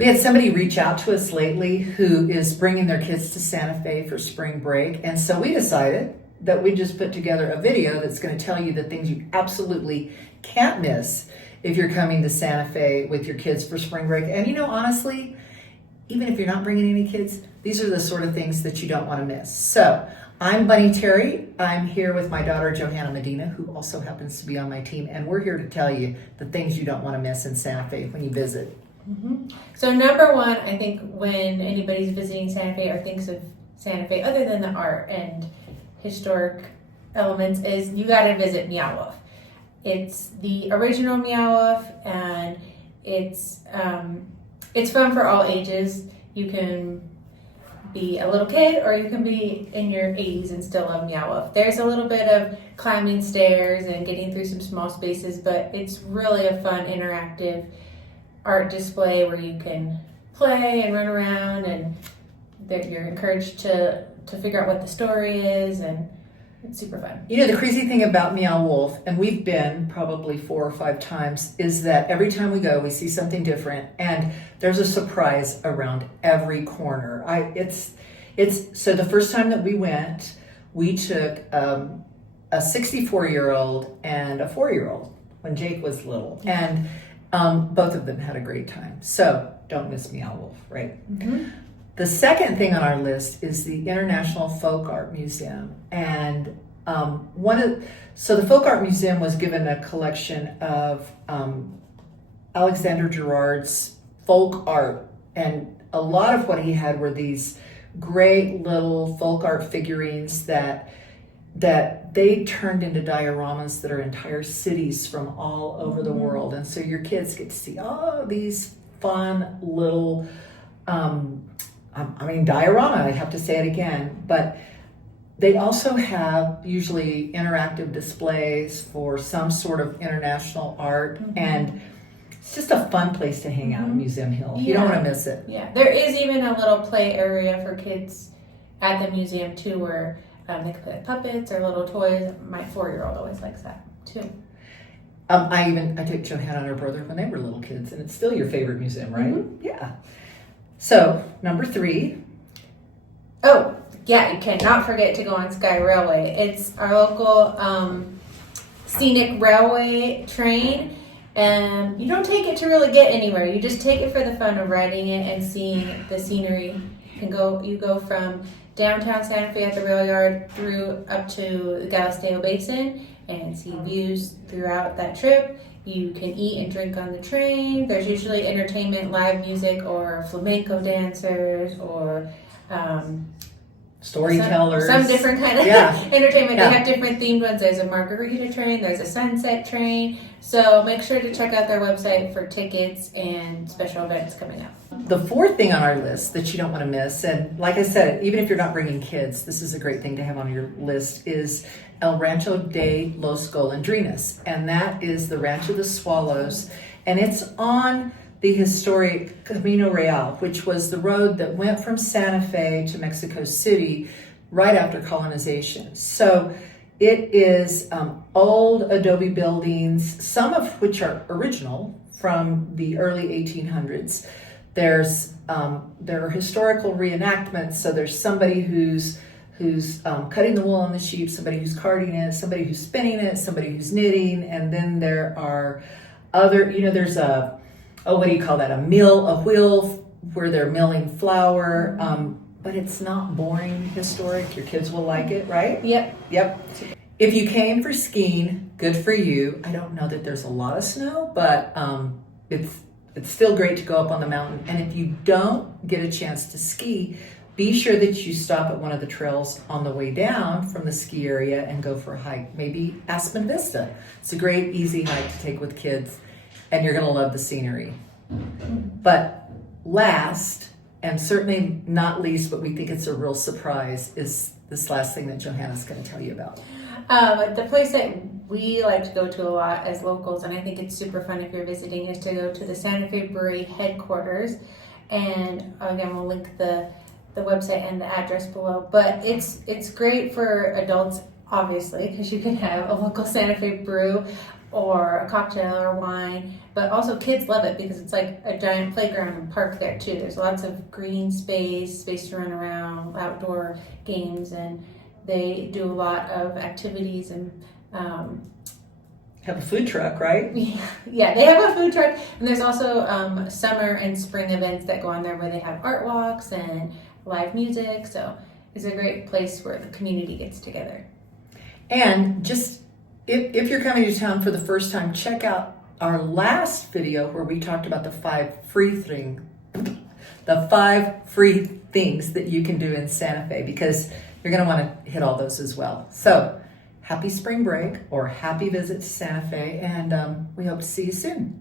We had somebody reach out to us lately who is bringing their kids to Santa Fe for spring break. And so we decided that we just put together a video that's going to tell you the things you absolutely can't miss if you're coming to Santa Fe with your kids for spring break. And you know, honestly, even if you're not bringing any kids, these are the sort of things that you don't want to miss. So I'm Bunny Terry. I'm here with my daughter, Johanna Medina, who also happens to be on my team. And we're here to tell you the things you don't want to miss in Santa Fe when you visit. Mm-hmm. So number one, I think when anybody's visiting Santa Fe or thinks of Santa Fe, other than the art and historic elements, is you got to visit MeowWolf. It's the original MeowWolf, and it's fun for all ages. You can be a little kid or you can be in your 80s and still love MeowWolf. There's a little bit of climbing stairs and getting through some small spaces, but it's really a fun interactive art display where you can play and run around, and that you're encouraged to figure out what the story is, and it's super fun. You know, the crazy thing about MeowWolf, and we've been probably 4 or 5 times, is that every time we go, we see something different, and there's a surprise around every corner. So the first time that we went, we took a 64-year-old and a 4-year-old when Jake was little, and both of them had a great time. So don't miss MeowWolf, right? Mm-hmm. The second thing on our list is the International Folk Art Museum. And so the Folk Art Museum was given a collection of Alexander Gerard's folk art. And a lot of what he had were these great little folk art figurines that they turned into dioramas that are entire cities from all over the world. And so your kids get to see all these fun little diorama, I have to say it again, but they also have usually interactive displays for some sort of international art, and it's just a fun place to hang out in Museum Hill. You don't want to miss it. Yeah, there is even a little play area for kids at the museum too, where they can play with puppets or little toys. My 4-year-old always likes that too. I took Johanna and her brother when they were little kids, and it's still your favorite museum, right? Mm-hmm. Yeah. So, number 3. Oh, yeah, you cannot forget to go on Sky Railway. It's our local scenic railway train, and you don't take it to really get anywhere. You just take it for the fun of riding it and seeing the scenery. You go from downtown Santa Fe at the rail yard through up to the Galisteo Basin and see views throughout that trip. You can eat and drink on the train. There's usually entertainment, live music, or flamenco dancers, or storytellers. Some different kind of entertainment. Yeah. They have different themed ones. There's a margarita train. There's a sunset train. So make sure to check out their website for tickets and special events coming up. The fourth thing on our list that you don't want to miss, and like I said, even if you're not bringing kids, this is a great thing to have on your list, is El Rancho de los Golondrinas. And that is the Ranch of the Swallows. And it's on the historic Camino Real, which was the road that went from Santa Fe to Mexico City right after colonization. So it is old adobe buildings, some of which are original from the early 1800s. There are historical reenactments. So there's somebody who's cutting the wool on the sheep, somebody who's carding it, somebody who's spinning it, somebody who's knitting, and then there are other, there's a wheel where they're milling flour, but it's not boring historic. Your kids will like it, right? Yep. If you came for skiing, good for you. I don't know that there's a lot of snow, but it's still great to go up on the mountain. And if you don't get a chance to ski, be sure that you stop at one of the trails on the way down from the ski area and go for a hike. Maybe Aspen Vista. It's a great, easy hike to take with kids, and you're going to love the scenery. But last, and certainly not least, but we think it's a real surprise, is this last thing that Johanna's going to tell you about. The place that we like to go to a lot as locals, and I think it's super fun if you're visiting, is to go to the Santa Fe Brewery headquarters. And again, we'll link the website and the address below. But it's great for adults, obviously, because you can have a local Santa Fe brew. or a cocktail or wine. But also kids love it because it's like a giant playground and park there too. There's lots of green space to run around, outdoor games, and they do a lot of activities and Have a food truck, right? yeah, they have a food truck, and there's also summer and spring events that go on there where they have art walks and live music. So it's a great place where the community gets together. And just if you're coming to town for the first time, check out our last video where we talked about the 5 free things that you can do in Santa Fe, because you're going to want to hit all those as well. So happy spring break or happy visit to Santa Fe, and we hope to see you soon.